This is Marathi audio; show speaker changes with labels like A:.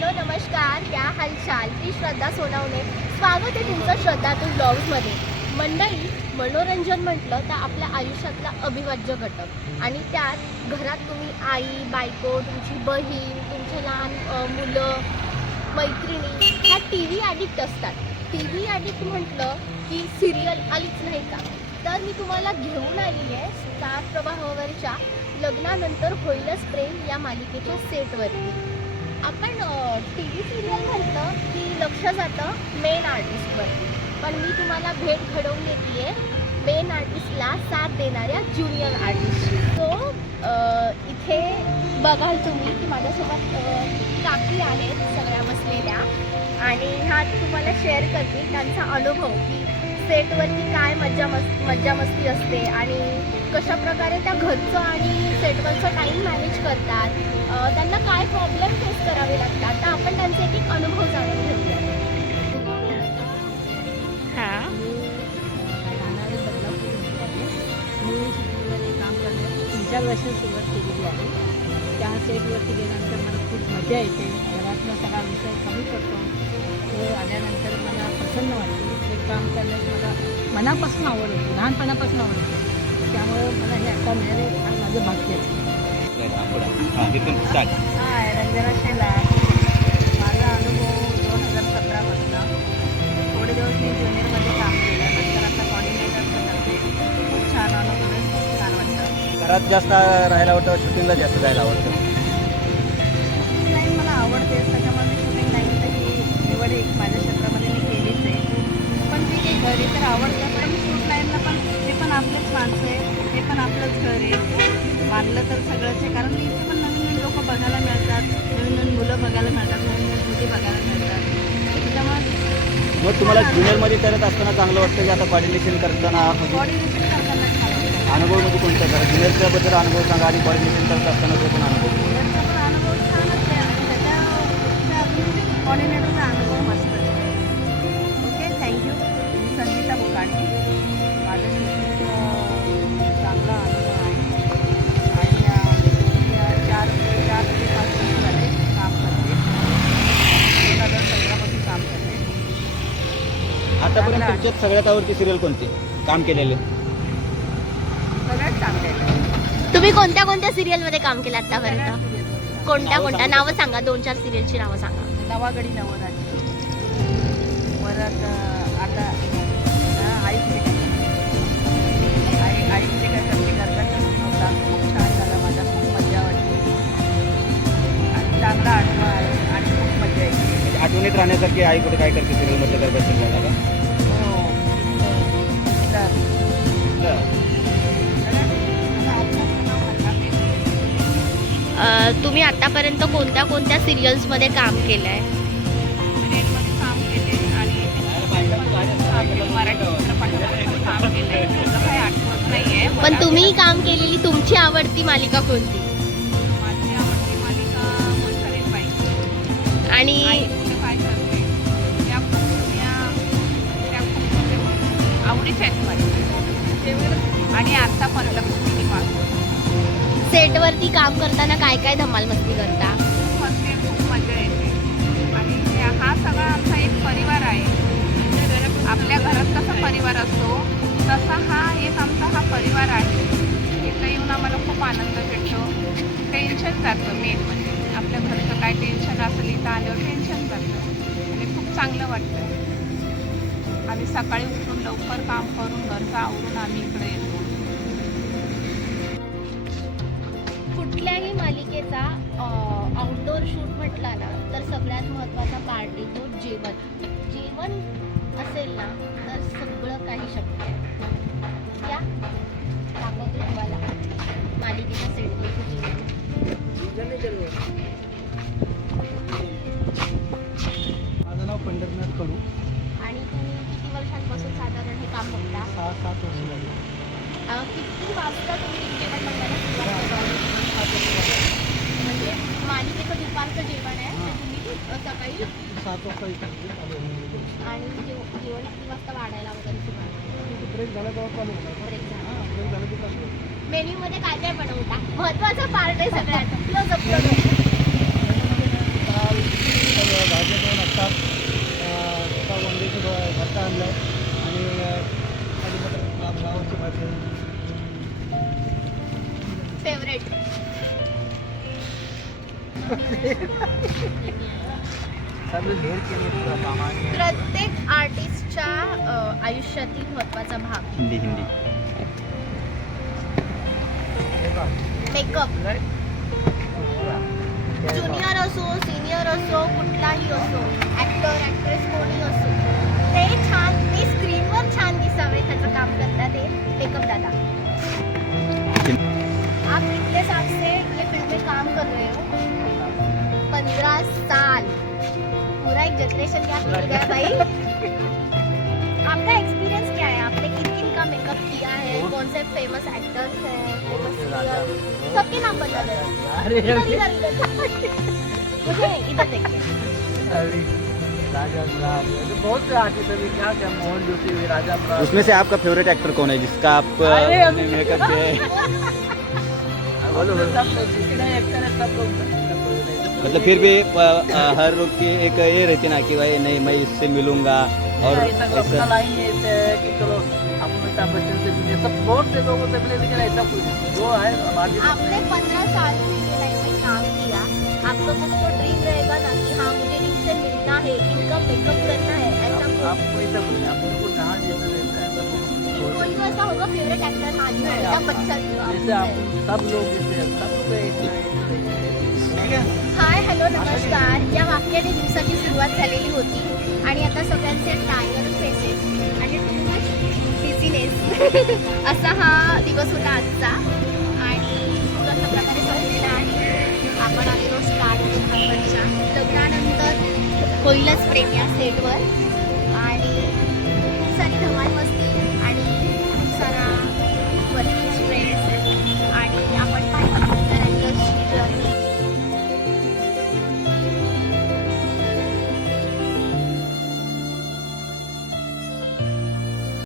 A: हॅलो नमस्कार क्या हालचाल? मी श्रद्धा सोनवणे. स्वागत आहे तुमचं श्रद्धातून ब्लॉग्समध्ये. मंडळी मनोरंजन म्हटलं तर आपल्या आयुष्यातला अविभाज्य घटक. आणि त्यात घरात तुम्ही आई बायको तुमची बहीण तुमचे लहान मुलं मैत्रिणी ह्या टी व्ही ॲडिक्ट असतात. टी व्ही ॲडिक्ट म्हटलं की सिरियल आलीच नाही का? तर मी तुम्हाला घेऊन आलेली आहे स्टार प्रवाहावरच्या लग्नानंतर होईलच प्रेम या मालिकेच्या सेटवरती आपण टी व्ही सिरियल म्हटलं की लक्ष जातं मेन आर्टिस्टवरती पण मी तुम्हाला भेट घडवून येते मेन आर्टिस्टला साथ देणाऱ्या ज्युनियर आर्टिस्टची सो इथे बघाल तुम्ही की माझ्यासोबत काकी आहेत सगळ्या बसलेल्या. आणि ह्या तुम्हाला शेअर करतील त्यांचा अनुभव की सेटवरती काय मज्जा मस् मज्जा मस्ती असते आणि कशा प्रकारे त्या घरचं आणि सेटवरचं टाईम मॅनेज करतात त्यांना काय प्रॉब्लेम फेस करावे लागतात तर आपण त्यांचे एक एक अनुभव जाणून घेऊया. हां.
B: चार वर्ष सुरुवात केलेली आहे. त्या सेटवरती गेल्यानंतर मला खूप मजा येते. घरातला सगळा विषय कमी पडतो तो आल्यानंतर मला प्रसन्न वाटते. हे काम करण्यास मला मनापासून आवड होती. लहानपणापासून आवड होती. त्यामुळं मला हे मिळाले हा माझं भाग्य आहे.
C: हां तिथून स्टार्ट
B: हाय रंजना शेला माझा अनुभव दोन हजार सतरापासून थोडे दिवस मी ज्युनियरमध्ये काम केलं. नंतर आता कॉर्डिनेटरचं करते. खूप छान अनुभव छान वाटतं.
C: घरात जास्त राहायला आवडतं शूटिंगला जास्त जायला आवडतं?
B: शूटिंग लाईन मला आवडते. त्याच्यामुळे मी शूटिंग लाईन तर निवड एक. माझ्या क्षेत्रामध्ये मी केलीच आहे. पण ती काही घरी तर आवडतं पण शूट लाईनला पण आपलेच माणसं आहे ते पण आपलंच घर आहे. मानलं तर सगळंच आहे. कारण इथे पण नवीन नवीन लोक बघायला मिळतात नवीन नवीन मुलं बघायला मिळतात नवीन नवीन मुली बघायला मिळतात. त्याच्यामुळे
C: मग तुम्हाला ज्युनियरमध्ये करत असताना चांगलं वाटतं की आता कॉर्डिनेशन करताना
B: कॉर्डिनेशन करताना
C: अनुभव म्हणजे कोणता करा ज्युनियरच्याबद्दल अनुभव सांगा आणि कॉर्डिनेशन करत असताना तो पण अनुभव.
B: अनुभव छानच आहे. आणि अजून कॉर्डिनेटरचा अनुभव
C: आतापर्यंत तुमच्यात सगळ्यात आवडती सिरियल कोणती? काम केलेले.
B: सगळ्यात चांगले आहेत
A: तुम्ही कोणत्या कोणत्या सिरियलमध्ये काम केलं आतापर्यंत. कोणत्या
C: नावं
A: कोणत्या?
C: सांगा.
A: नावं सांगा. दोन चार सिरियलची नावं सांगा.
B: नवागडी नवराची परत अं, आता अं, आईचे काय आई आईचे काय करते करता होता खूप छान झाला माझा. खूप मजा वाटली. आणि चांगला आठवा आहे. आणि खूप मजा येते.
C: म्हणजे आठवणीत राहण्यासारखी आई कुठे काय करते करत असेल मला का
A: तुम्ही आतापर्यंत कोणत्या कोणत्या सिरियल्समध्ये काम
B: केलं आहे
A: पण तुम्ही काम केलेली तुमची आवडती मालिका कोणती? आणि
B: आवडीच्या आणि आता पण
A: सेटवरती काम करताना काय काय धमाल मस्ती करता?
B: मस्ती खूप मजा येते. आणि हा सगळा आमचा एक परिवार आहे. आपल्या घरात कसा परिवार असतो. तसा हा एक आमचा हा परिवार आहे. इथं येऊन आम्हाला खूप आनंद भेटतो. टेन्शन जातं मेन म्हणजे. आपल्या घरचं काय टेन्शन असेल इथं आल्यावर टेन्शन जातं. आणि खूप चांगलं वाटतं. आम्ही सकाळी उठून लवकर काम करून घरचं आवरून आम्ही इकडे
A: महत्त्वाचा पार्ट येतो जेवण. जेवण असेल ना तर सगळं काही शक्य आहे. या दाखवते तुम्हाला मालिकेच्या सेटवरचं जेवण
D: माझं नाव पंढरनाथ कडू
A: आणि तुम्ही किती वर्षांपासून साधारण हे काम बघता?
D: सहा सात वर्ष झाली.
A: किती वाजता तुम्ही जेवण बनवायला सुरुवात म्हणजे मालिकेचं दुपारचं जेवण आहे तुम्ही सकाळी
D: सात
A: आणि जेवण किती वाजता वाढायला वगैरे तुम्हाला?
D: ब्रेक झाला तेव्हा चालू
A: ब्रेक मेन्यूमध्ये काय काय बनवता? महत्त्वाचा पार्ट आहे सगळ्यात. तो जपतो दाल
D: भाज्या आणि फ्लावरची फेवरेट
A: प्रत्येक आर्टिस्टच्या आयुष्यातील महत्त्वाचा भाग.
C: हिंदी हिंदी.
A: मेकअप ज्युनियर असो सिनियर असो कुठलाही असो ऍक्टर ऍक्ट्रेस कोणी असो ते छान ते स्क्रीनवर छान दिसावे त्याचं काम करतात ते मेकअप दादा. आप कितने साल से ये फिल्म में काम कर रहे हो? पंद्रह साल पूरा एक जनरेशन गैप मिल गया भाई। आपका एक्सपीरियंस क्या है? आपने किन किन का मेकअप किया है? कौन से फ़ेमस एक्टर्स हैं? फ़ेमस सबके नाम बता दो। मुझे इधर देखिए
D: बहुत से आर्टिस्ट अभी क्या क्या मोहन जोशी राजा
C: उसमें से आपका फेवरेट एक्टर कौन है जिसका आप मेकअप किया है बोलो बोलो
D: सब जितने एक्टर है सब लोग
C: मतलब फिर भी हर लोग की एक ये रहती ना कि भाई नहीं मैं इससे मिलूँगा और
D: ऐसा लाइन है कि चलो हम अमिताभ बच्चन से मिले। सब बहुत से लोगों से मिले लेकिन ऐसा कुछ जो है हमारी
A: आपने पंद्रह साल काम किया। आपका कुछ तो ड्रीम रहेगा ना कि हाँ मुझे इनसे मिलना है इनका मेकअप करना है ऐसा
D: आपको ऐसा कुछ आपको कुछ जहाँ रहता है सब
A: कोई तो ऐसा होगा फेवरेट एक्टर हाँ जी अमिताभ बच्चन। जो
D: जैसे आप
A: आपके
D: सब लोग जैसे एक ना एक ठीक है।
A: हॅलो नमस्कार. या वाक्याने दिवसाची सुरुवात झालेली होती आणि आता सगळ्यांचे टायर फेसेस आणि बिझीनेस असा हा दिवस होता आजचा. आणि कशा प्रकारे संपलेला आहे. आपण आलेलो स्टार्ट लग्नानंतर होईलच प्रेम या सेटवर.